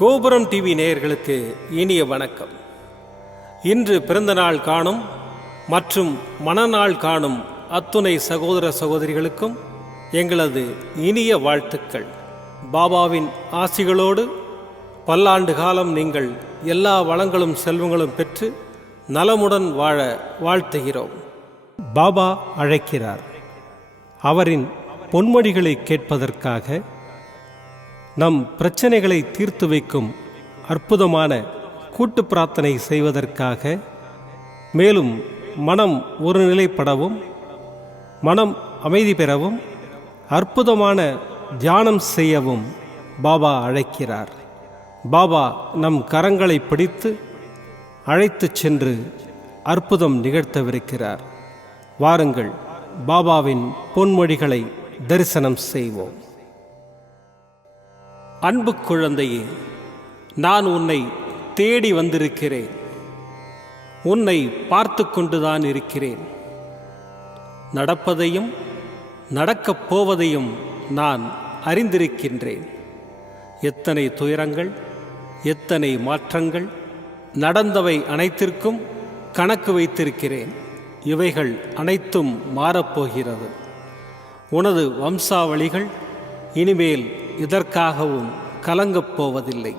கோபுரம் டிவி நேயர்களுக்கு இனிய வணக்கம். இன்று பிறந்தநாள் காணும் மற்றும் மணநாள் காணும் அத்துணை சகோதர சகோதரிகளுக்கும் எங்களது இனிய வாழ்த்துக்கள். பாபாவின் ஆசிகளோடு பல்லாண்டு காலம் நீங்கள் எல்லா வளங்களும் செல்வங்களும் பெற்று நலமுடன் வாழ வாழ்த்துகிறோம். பாபா அழைக்கிறார். அவரின் பொன்மொழிகளை கேட்பதற்காக, நம் பிரச்சனைகளை தீர்த்து வைக்கும் அற்புதமான கூட்டு பிரார்த்தனை செய்வதற்காக, மேலும் மனம் ஒருநிலைப்படவும் மனம் அமைதி பெறவும் அற்புதமான தியானம் செய்யவும் பாபா அழைக்கிறார். பாபா நம் கரங்களை பிடித்து அழைத்துச் சென்று அற்புதம் நிகழ்த்தவிருக்கிறார். வாருங்கள், பாபாவின் பொன்மொழிகளை தரிசனம் செய்வோம். அன்பு குழந்தையே, நான் உன்னை தேடி வந்திருக்கிறேன். உன்னை பார்த்து கொண்டுதான் இருக்கிறேன். நடப்பதையும் நடக்கப் போவதையும் நான் அறிந்திருக்கின்றேன். எத்தனை துயரங்கள், எத்தனை மாற்றங்கள், நடந்தவை அனைத்திற்கும் கணக்கு வைத்திருக்கிறேன். இவைகள் அனைத்தும் மாறப்போகிறது. உனது வம்சாவளிகள் இனிமேல் இதற்காகவும் கலங்கப் போவதில்லை.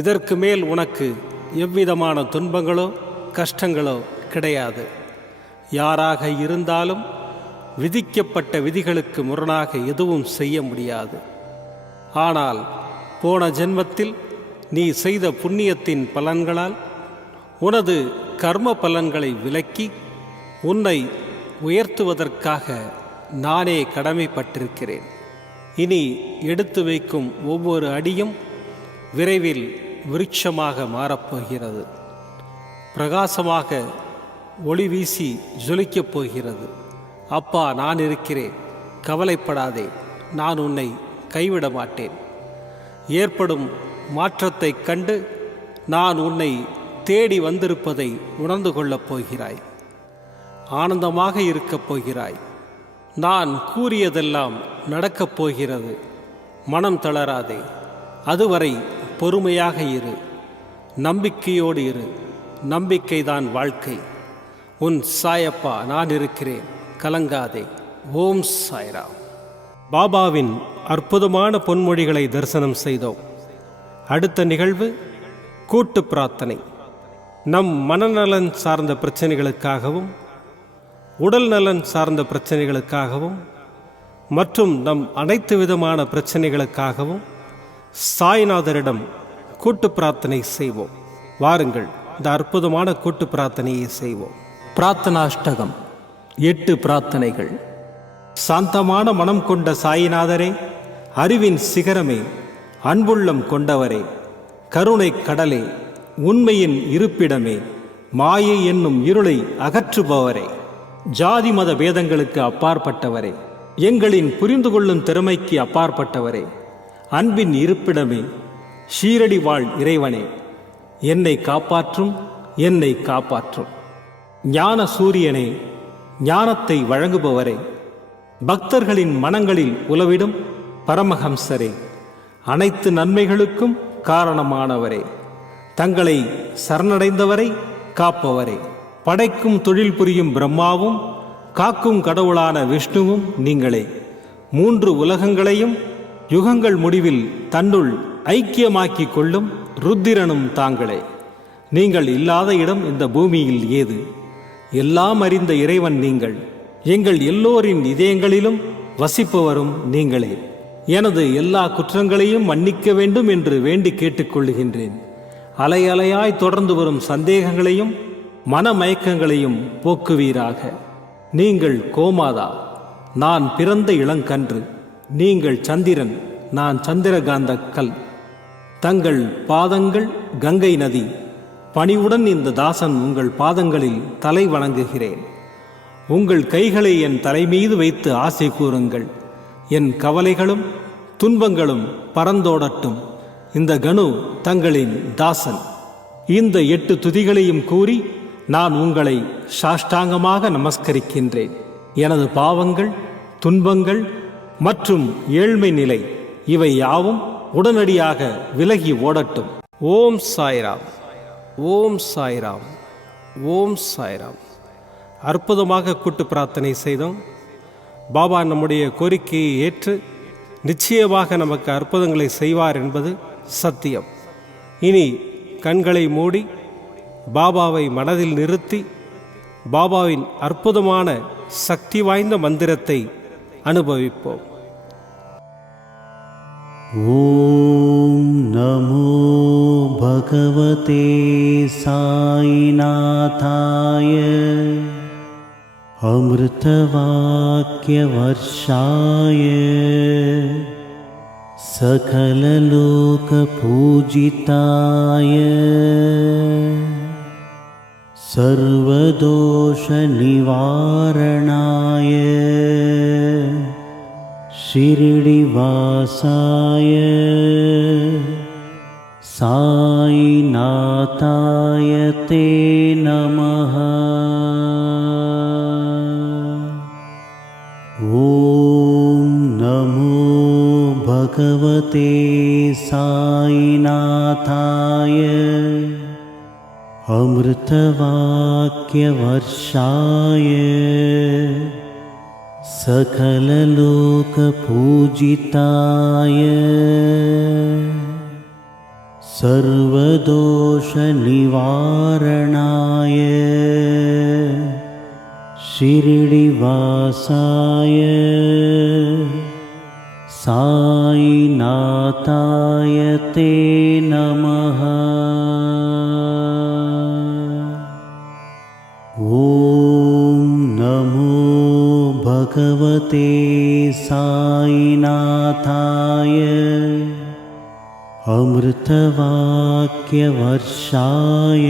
இதற்கு மேல் உனக்கு எவ்விதமான துன்பங்களோ கஷ்டங்களோ கிடையாது. யாராக இருந்தாலும் விதிக்கப்பட்ட விதிகளுக்கு முரணாக எதுவும் செய்ய முடியாது. ஆனால் போன ஜென்மத்தில் நீ செய்த புண்ணியத்தின் பலன்களால் உனது கர்ம பலன்களை விலக்கி உன்னை உயர்த்துவதற்காக நானே கடமைப்பட்டிருக்கிறேன். இனி எடுத்து வைக்கும் ஒவ்வொரு அடியும் விரைவில் விருட்சமாக மாறப்போகிறது. பிரகாசமாக ஒளி வீசி ஜொலிக்கப் போகிறது. அப்பா, நான் இருக்கிறேன், கவலைப்படாதே, நான் உன்னை கைவிட மாட்டேன். ஏற்படும் மாற்றத்தைக் கண்டு நான் உன்னை தேடி வந்திருப்பதை உணர்ந்து கொள்ளப் போகிறாய். ஆனந்தமாக இருக்கப் போகிறாய். நான் கூறியதெல்லாம் நடக்கப் போகிறது. மனம் தளராதே. அதுவரை பொறுமையாக இரு. நம்பிக்கையோடு இரு. நம்பிக்கைதான் வாழ்க்கை. உன் சாயப்பா நான் இருக்கிறேன், கலங்காதே. ஓம் சாய்ராம். பாபாவின் அற்புதமான பொன்மொழிகளை தரிசனம் செய்தோம். அடுத்த நிகழ்வு கூட்டு பிரார்த்தனை. நம் மனநலன் சார்ந்த பிரச்சனைகளுக்காகவும், உடல் நலன் சார்ந்த பிரச்சனைகளுக்காகவும் மற்றும் நம் அனைத்து விதமான பிரச்சனைகளுக்காகவும் சாய்நாதரிடம் கூட்டு பிரார்த்தனை செய்வோம். வாருங்கள், இந்த அற்புதமான கூட்டு பிரார்த்தனையை செய்வோம். பிரார்த்தனாஷ்டகம். 8 பிரார்த்தனைகள். சாந்தமான மனம் கொண்ட சாயிநாதரே, அறிவின் சிகரமே, அன்புள்ளம் கொண்டவரே, கருணை கடலே, உண்மையின் இருப்பிடமே, மாயை என்னும் இருளை அகற்றுபவரே, ஜாதி மத பேதங்களுக்கு அப்பாற்பட்டவரே, எங்களின் புரிந்து கொள்ளும் திறமைக்கு அப்பாற்பட்டவரே, அன்பின் இருப்பிடமே, ஷீரடி வாழ் இறைவனே, என்னை காப்பாற்றும், என்னை காப்பாற்றும். ஞான சூரியனே, ஞானத்தை வழங்குபவரே, பக்தர்களின் மனங்களில் உலவிடும் பரமஹம்சரே, அனைத்து நன்மைகளுக்கும் காரணமானவரே, தங்களை சரணடைந்தவரை காப்பவரே, படைக்கும் தொழில் புரியும் பிரம்மாவும் காக்கும் கடவுளான விஷ்ணுவும் நீங்களே. 3 உலகங்களையும் யுகங்கள் முடிவில் தன்னுள் ஐக்கியமாக்கிக் கொள்ளும் ருத்திரனும் தாங்களே. நீங்கள் இல்லாத இடம் இந்த பூமியில் ஏது? எல்லாம் அறிந்த இறைவன் நீங்கள். எங்கள் எல்லோரின் இதயங்களிலும் வசிப்பவரும் நீங்களே. எனது எல்லா குற்றங்களையும் மன்னிக்க வேண்டும் என்று வேண்டி கேட்டுக்கொள்ளுகின்றேன். அலை அலையாய் தொடர்ந்து வரும் சந்தேகங்களையும் மனமயக்கங்களையும் போக்குவீராக. நீங்கள் கோமாதா, நான் பிறந்த இளங்கன்று. நீங்கள் சந்திரன், நான் சந்திரகாந்த கல். தங்கள் பாதங்கள் கங்கை நதி. பணிவுடன் இந்த தாசன் உங்கள் பாதங்களில் தலை வணங்குகிறேன். உங்கள் கைகளை என் தலைமீது வைத்து ஆசை கூறுங்கள். என் கவலைகளும் துன்பங்களும் பறந்தோடட்டும். இந்த கணு தங்களின் தாசன். இந்த 8 துதிகளையும் கூறி நான் உங்களை சாஷ்டாங்கமாக நமஸ்கரிக்கின்றேன். எனது பாவங்கள், துன்பங்கள் மற்றும் ஏழ்மை நிலை இவை யாவும் உடனடியாக விலகி ஓடட்டும். ஓம் சாய்ராம், ஓம் சாய்ராம், ஓம் சாய்ராம். அற்புதமாக கூட்டு பிரார்த்தனை செய்தோம். பாபா நம்முடைய கோரிக்கையை ஏற்று நிச்சயமாக நமக்கு அற்புதங்களை செய்வார் என்பது சத்தியம். இனி கண்களை மூடி பாபாவை மனதில் நிறுத்தி பாபாவின் அற்புதமான சக்தி வாய்ந்த மந்திரத்தை அனுபவிப்போம். ஓம் நமோ பகவதே சாய்நாதாய அமிர்தவாக்ய வர்ஷாய சகலலோக பூஜிதாய சர்வதோஷ நிவாரணாய ஷிரடிவாசாய சாய்நாதாய தே நமः. ஓம் நமோ பகவதே சாய்நாதாய அமிர்தவாக்ய வர்ஷாய சகலலோக பூஜிதாய சர்வதோஷ நிவாரணாய ஷிரடிவாசாய சாய்நாதாய தே நமः. ஓம் நமோ பகவதே சாய்நாதாய அமிர்தவாக்ய வர்ஷாய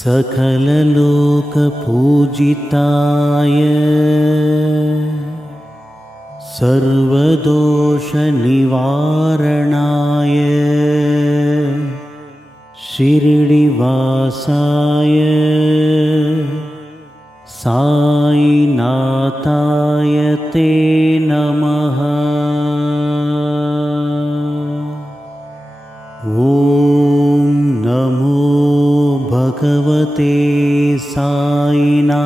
சகலலோக பூஜிதாய சர்வதோஷ நிவாரணாய ஷிரடிவாசாய சாய்நாதாய தே நமः. ஓம் நமோ பகவதே சாய்நாதாய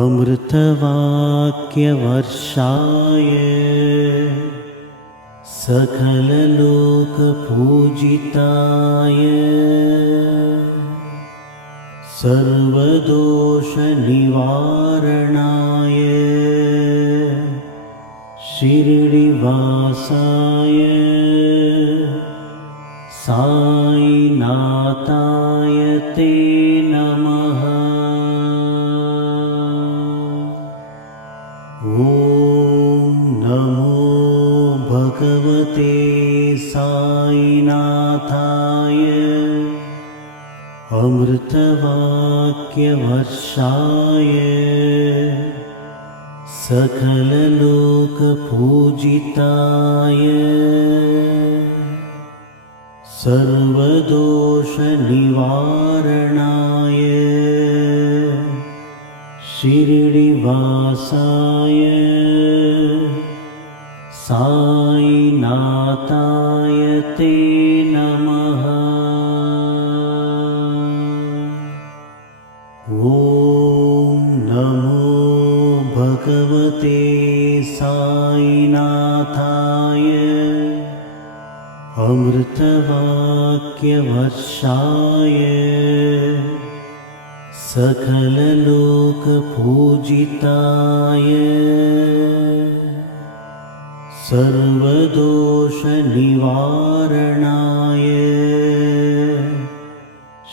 அமிர்தவாக்ய வர்ஷாய சகலலோக பூஜிதாய சர்வதோஷ நிவாரணாய ஷிரடிவாசாய சாய்நாதாய தே நமः. ஓம் நமோ பகவதே சாய்நாதாய அமிர்தவாக்ய வர்ஷாய சகலலோக பூஜிதாய சர்வதோஷ நிவாரணாய ஷிரடிவாசாய சாய்நாதாய தே நமः. ஓம் நமோ பகவதே சாய்நாதாய அமிர்தவாக்ய வர்ஷாய சகலலோக பூஜிதாய சர்வதோஷ நிவாரணாய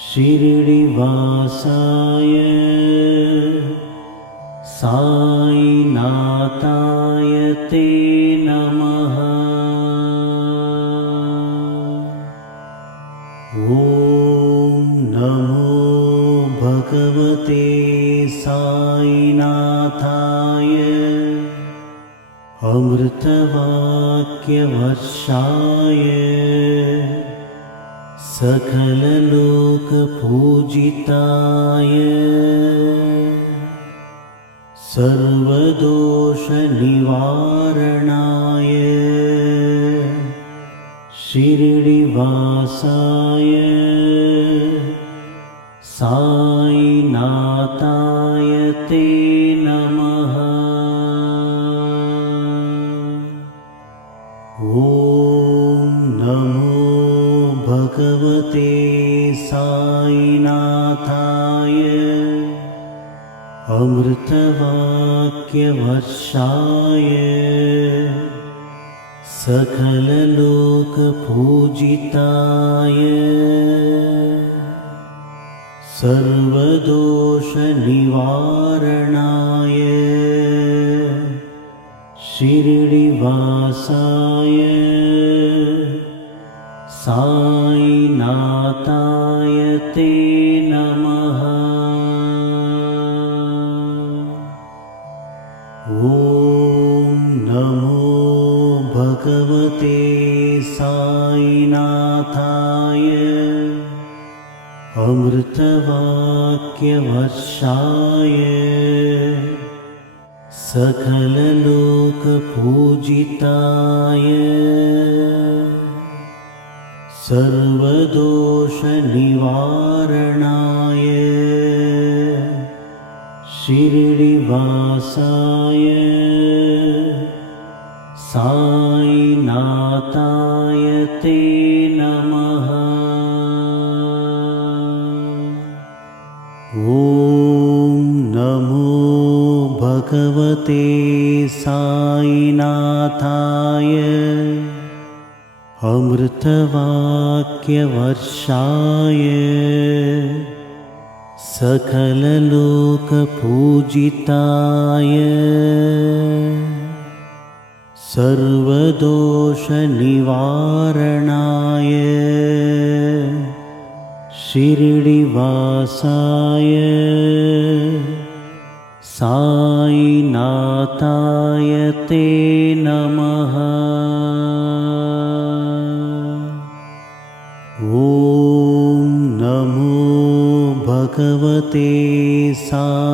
ஷிரடிவாசாய சாய்நாதாய தே நமः. ஓம் நமோ பகவதே சாய்நாதாய அமிர்தவாக்ய வர்ஷாய சகலலோக பூஜிதாய सर्वदोषनिवारणाय शिरडिवासाय साईनाथाय ते नमः। ॐ नमो भगवते साईनाथाय अमृतवाक्यवर्षाय सकललोकपूजिताय सर्वदोषनिवारणाय शिरडिवासाय साईनाथाय ते नमः। ॐ नमो भगवते साईनाथाय अमृतवाक्यवर्षाय सकललोकपूजिताय सर्वदोषनिवारणाय शिरडिवासाय साईनाथाय ते नमः। ॐ नमो भगवते साईनाथाय अमृतवाक्यवर्षाय सकललोकपूजिताय सर्वदोषनिवारणाय शिरडिवासाय साईनाथाय ते नमः। ॐ नमो भगवते साईनाथाय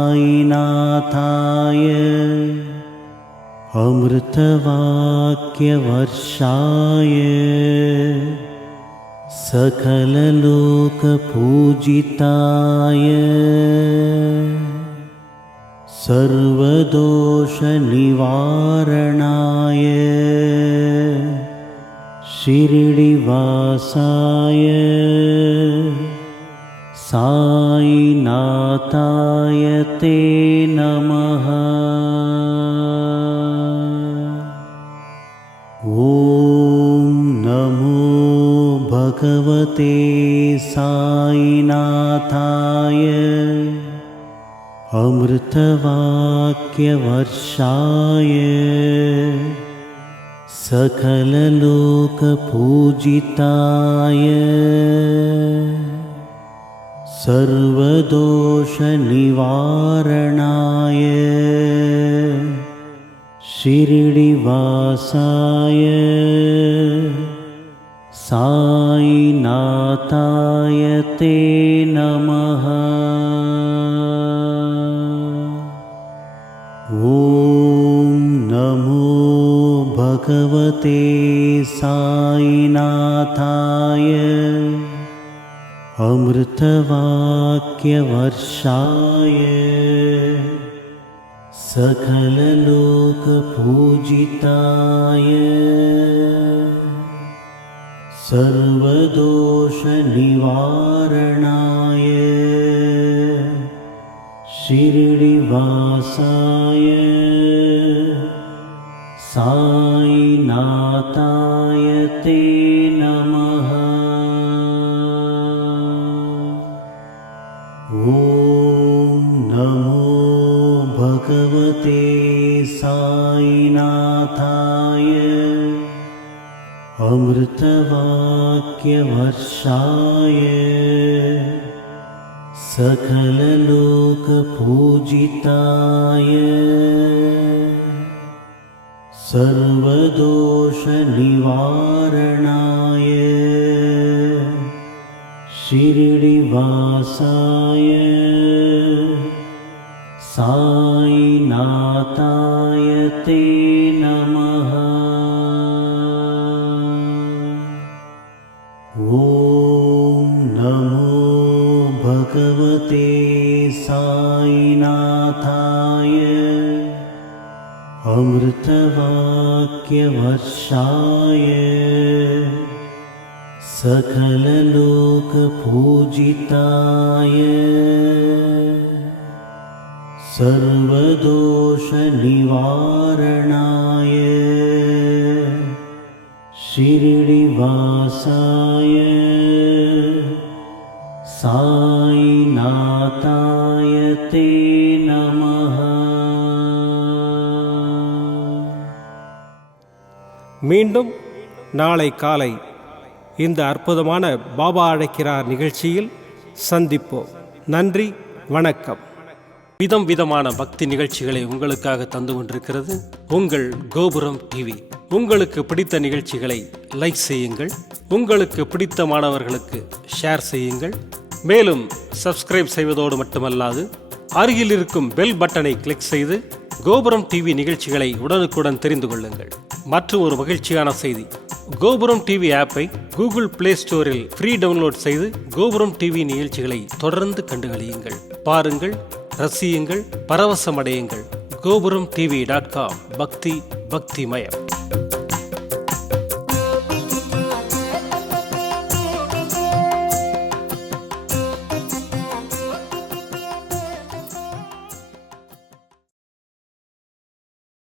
अमृतवाक्यवर्षाय सकललोकपूजिताय सर्वदोषनिवारणाय शिरडिवासाय साईनाथाय ते नमः। ॐ नमो भगवते साईनाथाय अमृतवाक्यवर्षाय सकललोकपूजिताय सर्वदोषनिवारणाय शिरडिवासाय साईनाथाय ते नमः। ॐ नमो भगवते साईनाथाय अमृतवाक्यवर्षाय सकललोकपूजिताय सर्वदोषनिवारणाय शिरडिवासाय साईनाथाय ते नमः। ॐ नमो भगवते साईनाथाय अमृतवाक्यवर्षाय सकललोकपूजिताय सर्वदोषनिवारणाय शिरडिवासाय साईनाथाय ते नमः। ॐ नमो भगवते साईनाथाय अमृतवाक्यवर्षाय सकललोकपूजिताय सर्वदोषनिवारणाय शिरडिवासाय साईनाथाय ते नमः। மீண்டும் நாளை காலை இந்த அற்புதமான பாபா அழைக்கிறார் நிகழ்ச்சியில் சந்திப்போம். நன்றி, வணக்கம். விதம் விதமான பக்தி நிகழ்ச்சிகளை உங்களுக்காக தந்து கொண்டிருக்கிறது உங்கள் கோபுரம் டிவி. உங்களுக்கு பிடித்த நிகழ்ச்சிகளை லைக் செய்யுங்கள், உங்களுக்கு பிடித்த மாணவர்களுக்கு ஷேர் செய்யுங்கள். மேலும் சப்ஸ்கிரைப் செய்வதோடு மட்டுமல்லாது அருகில் இருக்கும் பெல் பட்டனை கிளிக் செய்து கோபுரம் டிவி நிகழ்ச்சிகளை உடனுக்குடன் தெரிந்து கொள்ளுங்கள். மற்றும் ஒரு மகிழ்ச்சியான செய்தி, கோபுரம் டிவி ஆப்பை கூகுள் பிளே ஸ்டோரில் ஃப்ரீ டவுன்லோட் செய்து கோபுரம் டிவி நிகழ்ச்சிகளை தொடர்ந்து கண்டுகளியுங்கள், பாருங்கள், ரசியுங்கள், பரவசமடையுங்கள். gopuramtv.com பக்தி பக்திமயம்.